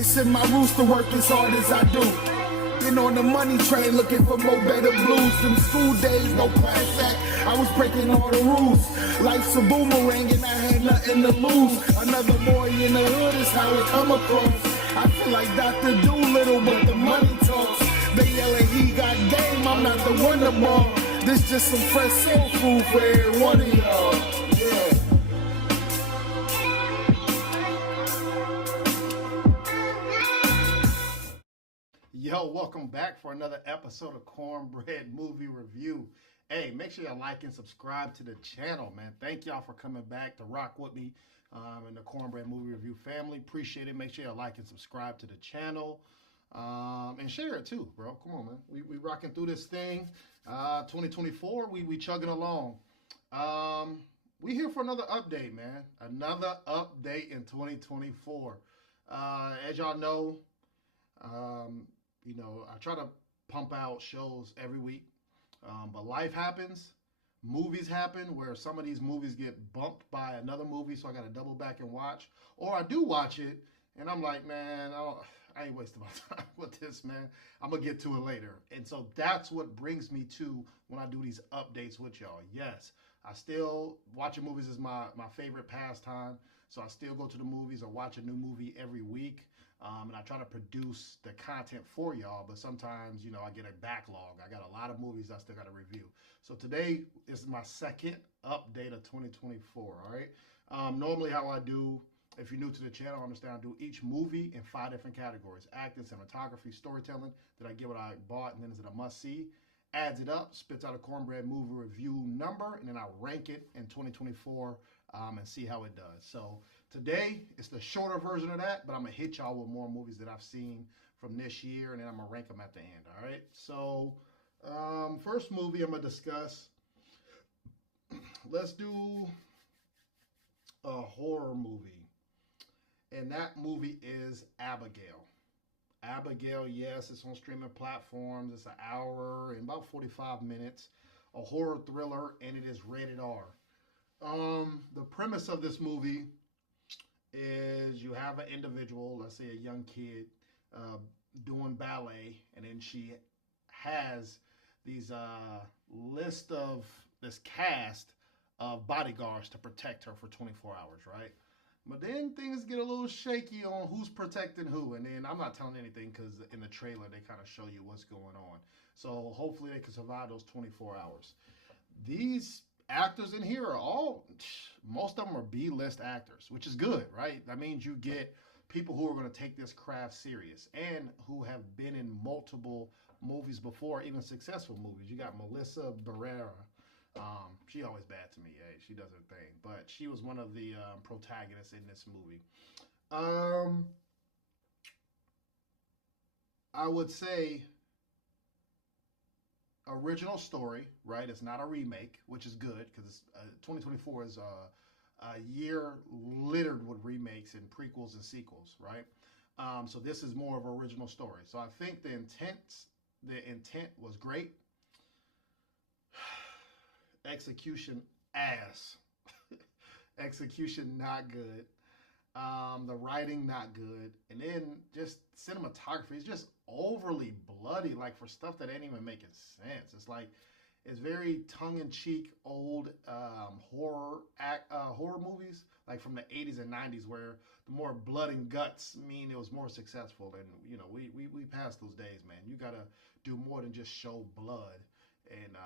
It's in my roots to work as hard as I do. Been on the money train looking for more better blues. Them school days, no class act, I was breaking all the rules. Life's a boomerang and I had nothing to lose. Another boy in the hood is how it come across. I feel like Dr. Doolittle, but the money talks. They yelling he got game, I'm not the wonder ball. This just some fresh soul food for every one of y'all. Yeah. Yo, welcome back for another episode of Cornbread Movie Review. Hey, make sure you like and subscribe to the channel, man. Thank y'all for coming back to rock with me in the Cornbread Movie Review family. Appreciate it. Make sure you like and subscribe to the channel. And share it too, bro. Come on, man. We rocking through this thing. 2024, we chugging along. We here for another update, man. Another update in 2024. As y'all know, I try to pump out shows every week, but life happens. Movies happen where some of these movies get bumped by another movie, so I got to double back and watch. Or I do watch it, and I'm like, man, I ain't wasting my time with this, man. I'm going to get to it later. And so that's what brings me to when I do these updates with y'all. Yes, I still, watching movies is my favorite pastime, so I still go to the movies or watch a new movie every week. And I try to produce the content for y'all, but sometimes, I get a backlog. I got a lot of movies I still got to review. So today is my second update of 2024, all right? Normally how I do, if you're new to the channel, understand I do each movie in 5 different categories: acting, cinematography, storytelling. Did I get what I bought, and then is it a must-see? Adds it up, spits out a Cornbread movie review number, and then I rank it in 2024 and see how it does. So today, it's the shorter version of that, but I'm going to hit y'all with more movies that I've seen from this year, and then I'm going to rank them at the end, all right? So, first movie I'm going to discuss, let's do a horror movie, and that movie is Abigail. Abigail, yes, it's on streaming platforms. It's an hour and about 45 minutes, a horror thriller, and it is rated R. The premise of this movie is you have an individual, let's say a young kid, doing ballet, and then she has these this cast of bodyguards to protect her for 24 hours, right? But then things get a little shaky on who's protecting who, and then I'm not telling anything because in the trailer they kind of show you what's going on. So hopefully they can survive those 24 hours. These actors in here are most of them are B-list actors, which is good, right? That means you get people who are going to take this craft serious and who have been in multiple movies before, even successful movies. You got Melissa Barrera. She always bad to me. Hey, she does her thing, but she was one of the protagonists in this movie. I would say original story, right? It's not a remake, which is good because 2024 is a year littered with remakes and prequels and sequels, right? So this is more of an original story. So I think the intent was great. Execution ass. Execution not good. The writing not good, and then just cinematography is just overly bloody, like for stuff that ain't even making sense. It's like it's very tongue-in-cheek old horror movies, like from the 80s and 90s, where the more blood and guts mean it was more successful. And we passed those days, man. You gotta do more than just show blood and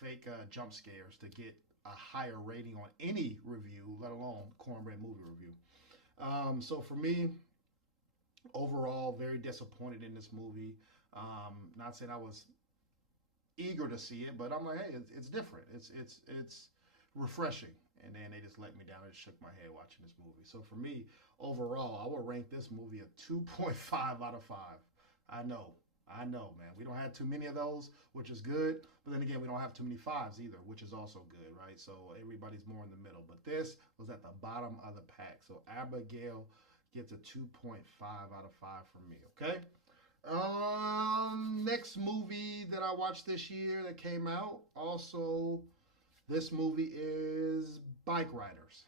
fake jump scares to get a higher rating on any review, let alone Cornbread movie review. So for me, overall, very disappointed in this movie. Not saying I was eager to see it, but I'm like, hey, it's different. It's refreshing. And then they just let me down and shook my head watching this movie. So for me, overall, I would rank this movie a 2.5 out of 5. I know, man. We don't have too many of those, which is good. But then again, we don't have too many 5s either, which is also good, right? So everybody's more in the middle. But this was at the bottom of the pack. So Abigail gets a 2.5 out of 5 from me, okay? Next movie that I watched this year that came out, also, this movie is Bike Riders.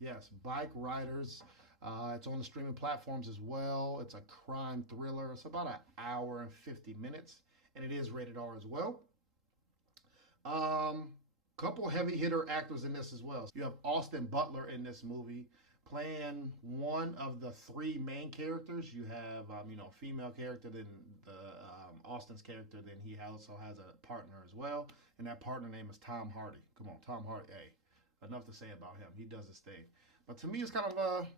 Yes, Bike Riders. It's on the streaming platforms as well. It's a crime thriller. It's about an hour and 50 minutes, and it is rated R as well. Um, Couple heavy hitter actors in this as well. You have Austin Butler in this movie playing one of the three main characters. You have, female character, then the Austin's character, then he also has a partner as well, and that partner name is Tom Hardy. Come on, Tom Hardy. Hey, enough to say about him. He does his thing. But to me, it's kind of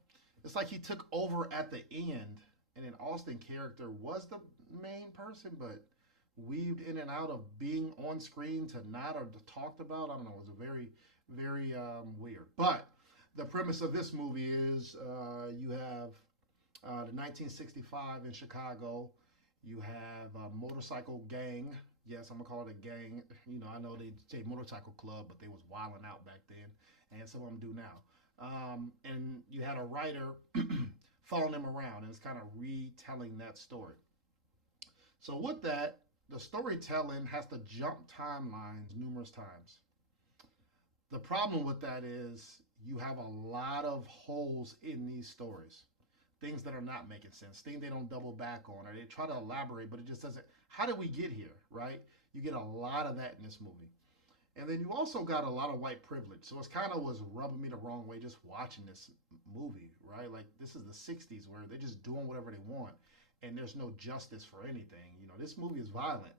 it's like he took over at the end, and then Austin character was the main person, but weaved in and out of being on screen to not or talked about. I don't know. It was a very, very weird. But the premise of this movie is you have the 1965 in Chicago. You have a motorcycle gang. Yes, I'm gonna call it a gang. I know they say motorcycle club, but they was wilding out back then, and some of them do now. And you had a writer following them around, and it's kind of retelling that story. So with that, the storytelling has to jump timelines numerous times. The problem with that is you have a lot of holes in these stories, things that are not making sense, things they don't double back on, or they try to elaborate, but it just doesn't. How did we get here, right? You get a lot of that in this movie. And then you also got a lot of white privilege. So it's kind of was rubbing me the wrong way just watching this movie, right? Like this is the 60s where they're just doing whatever they want and there's no justice for anything. This movie is violent.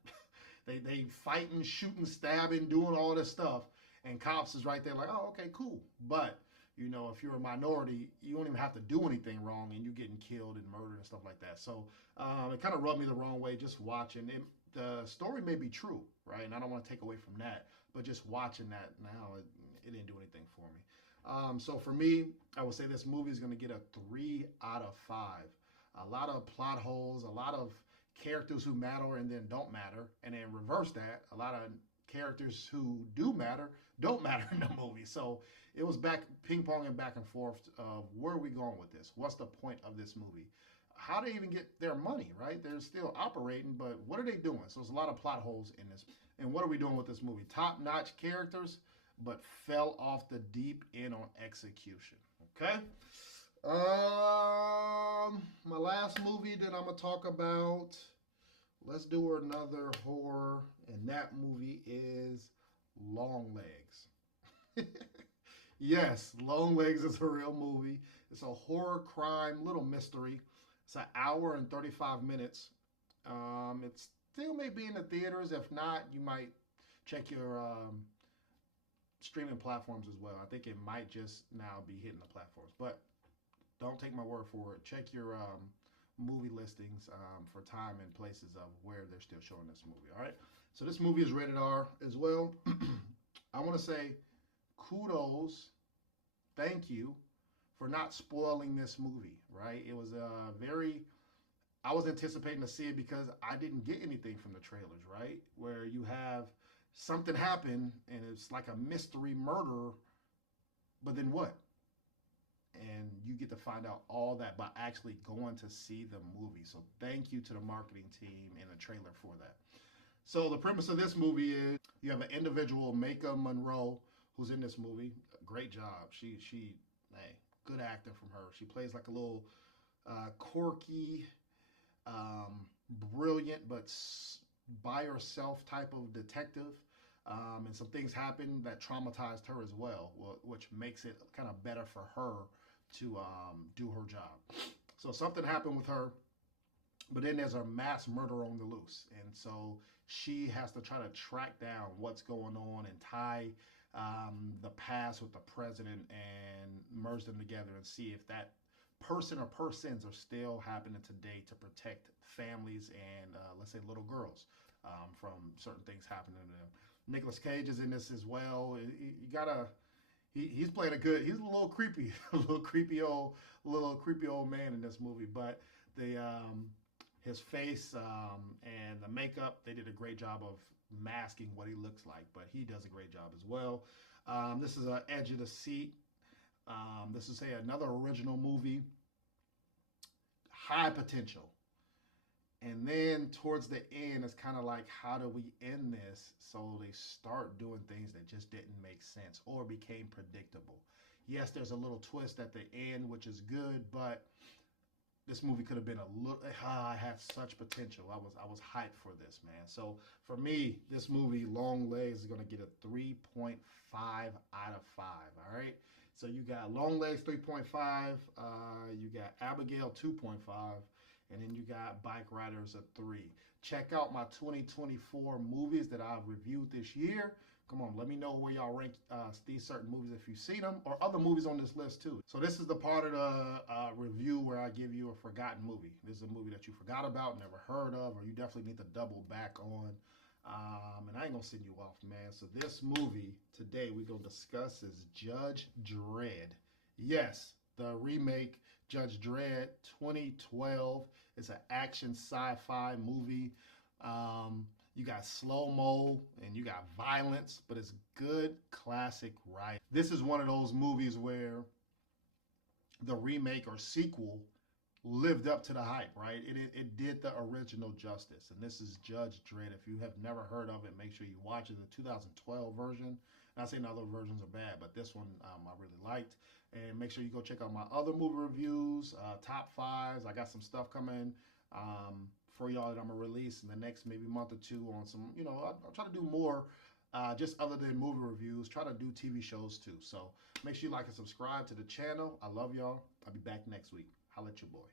they fighting, shooting, stabbing, doing all this stuff. And cops is right there like, oh, okay, cool. But, if you're a minority, you don't even have to do anything wrong and you're getting killed and murdered and stuff like that. So it kind of rubbed me the wrong way just watching it. The story may be true, right? And I don't want to take away from that. But just watching that now, it didn't do anything for me. So for me, I would say this movie is going to get a 3 out of 5. A lot of plot holes, a lot of characters who matter and then don't matter. And then reverse that, a lot of characters who do matter don't matter in the movie. So it was back ping-ponging back and forth of where are we going with this? What's the point of this movie? How do they even get their money, right? They're still operating, but what are they doing? So there's a lot of plot holes in this. And what are we doing with this movie? Top-notch characters, but fell off the deep end on execution. Okay? My last movie that I'm gonna talk about. Let's do another horror, and that movie is Long Legs. Yes, Long Legs is a real movie. It's a horror crime little mystery. It's an hour and 35 minutes. It still may be in the theaters. If not, you might check your streaming platforms as well. I think it might just now be hitting the platforms, but don't take my word for it. Check your movie listings for time and places of where they're still showing this movie. All right. So this movie is rated R as well. I want to say kudos, thank you for not spoiling this movie. Right. It was I was anticipating to see it because I didn't get anything from the trailers. Right. Where you have something happen and it's like a mystery murder, but then what? And you get to find out all that by actually going to see the movie. So thank you to the marketing team and the trailer for that. So the premise of this movie is you have an individual, Maka Monroe, who's in this movie. Great job. She hey, good acting from her. She plays like a little quirky, brilliant, but by herself type of detective. And some things happen that traumatized her as well, which makes it kind of better for her to do her job. So something happened with her, but then there's a mass murder on the loose. And so she has to try to track down what's going on and tie the past with the present and merge them together and see if that person or persons are still happening today to protect families and let's say little girls from certain things happening to them. Nicolas Cage is in this as well. You gotta, he's playing he's a little creepy, a little creepy old man in this movie. But his face and the makeup, they did a great job of masking what he looks like. But he does a great job as well. This is an edge of the seat. This is another original movie, high potential. And then towards the end, it's kind of like, how do we end this? So they start doing things that just didn't make sense or became predictable. Yes, there's a little twist at the end, which is good, but this movie could have been a little. I had such potential. I was hyped for this, man. So for me, this movie, Long Legs, is gonna get a 3.5 out of 5. All right. So you got Long Legs 3.5. You got Abigail 2.5, and then you got Bike Riders a 3. Check out my 2024 movies that I've reviewed this year. Come on, let me know where y'all rank these certain movies if you've seen them, or other movies on this list too. So this is the part of the review where I give you a forgotten movie. This is a movie that you forgot about, never heard of, or you definitely need to double back on. And I ain't gonna send you off, man. So this movie today we're gonna discuss is Judge Dredd. Yes, the remake Judge Dredd 2012. It's an action sci-fi movie. You got slow-mo and you got violence, but it's good classic right. This is one of those movies where the remake or sequel lived up to the hype, right? It did the original justice. And this is Judge Dredd. If you have never heard of it, make sure you watch it. The 2012 version. Not saying other versions are bad, but this one I really liked. And make sure you go check out my other movie reviews, top fives. I got some stuff coming for y'all that I'm gonna release in the next maybe month or two on some, I'll try to do more just other than movie reviews, try to do TV shows too. So make sure you like and subscribe to the channel. I love y'all. I'll be back next week. Holla at your boy.